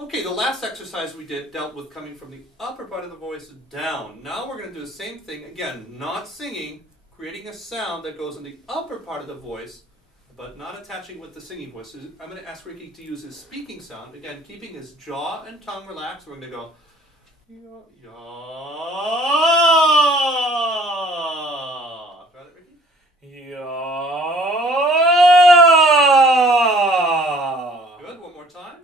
Okay, the last exercise we did dealt with coming from the upper part of the voice down. Now we're going to do the same thing, again, not singing, creating a sound that goes in the upper part of the voice, but not attaching with the singing voice. So I'm going to ask Ricky to use his speaking sound, again, keeping his jaw and tongue relaxed. We're going to go, ya, ya. Try that, Ricky. Ya. Good, one more time.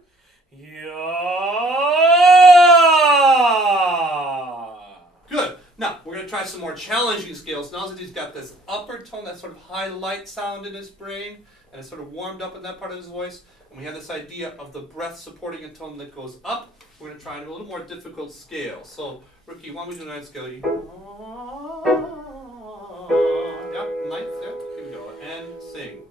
Good. Now, we're going to try some more challenging scales. Now that he's got this upper tone, that sort of highlight sound in his brain, and it's sort of warmed up in that part of his voice, and we have this idea of the breath supporting a tone that goes up, we're going to try a little more difficult scale. So, Ricky, why don't we do a ninth scale? Yeah, ninth there. Here we go. And sing.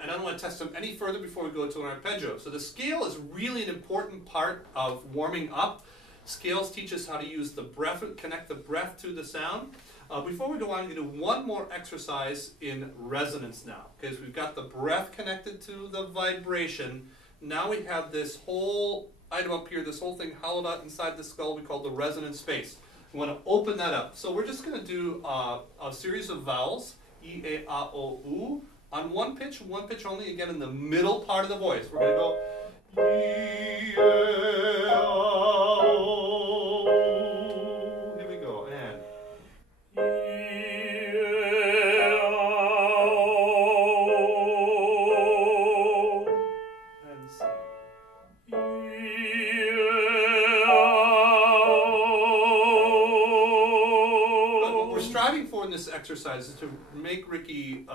And I don't want to test them any further before we go to an arpeggio. So the scale is really an important part of warming up. Scales teach us how to use the breath, connect the breath to the sound. Before we go on, I'm going to do one more exercise in resonance now. Okay, so we've got the breath connected to the vibration. Now we have this whole item up here, this whole thing hollowed out inside the skull we call the resonance space. We want to open that up. So we're just going to do a series of vowels, E, A, A, O, U. On one pitch only, again in the middle part of the voice. We're going to go. Here we go, and. And sing. But what we're striving for in this exercise is to make Ricky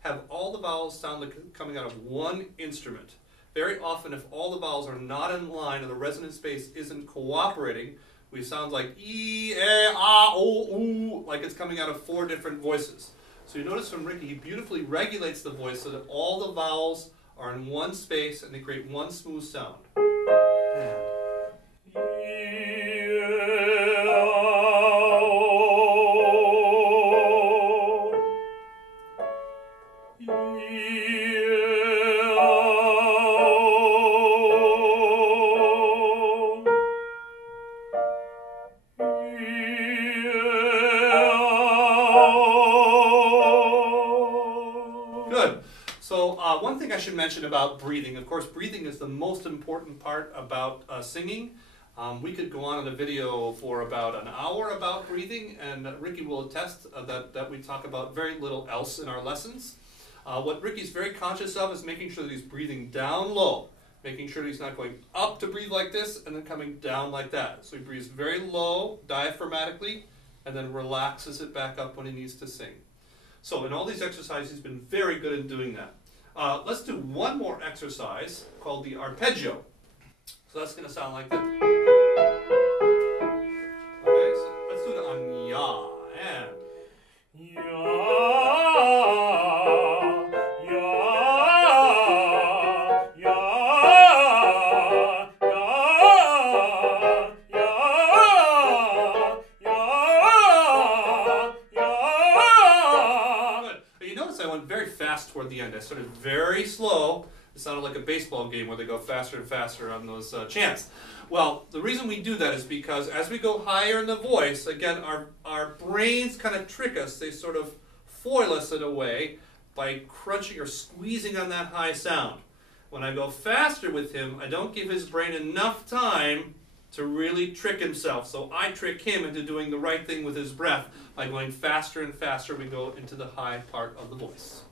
have all the vowels sound like coming out of one instrument. Very often, if all the vowels are not in line and the resonant space isn't cooperating, we sound like E, A, O, U, like it's coming out of 4 different voices. So you notice from Ricky, he beautifully regulates the voice so that all the vowels are in one space and they create one smooth sound. Good. So one thing I should mention about breathing, of course, breathing is the most important part about singing. We could go on in a video for about an hour about breathing, and Ricky will attest that we talk about very little else in our lessons. What Ricky's very conscious of is making sure that he's breathing down low, making sure that he's not going up to breathe like this and then coming down like that. So he breathes very low, diaphragmatically, and then relaxes it back up when he needs to sing. So in all these exercises, he's been very good in doing that. Let's do one more exercise called the arpeggio. So that's going to sound like this. Okay, so let's do it on ya. And toward the end. I started very slow. It sounded like a baseball game where they go faster and faster on those chants. Well, the reason we do that is because as we go higher in the voice, again, our brains kind of trick us. They sort of foil us in a way by crunching or squeezing on that high sound. When I go faster with him, I don't give his brain enough time to really trick himself. So I trick him into doing the right thing with his breath by going faster and faster. We go into the high part of the voice.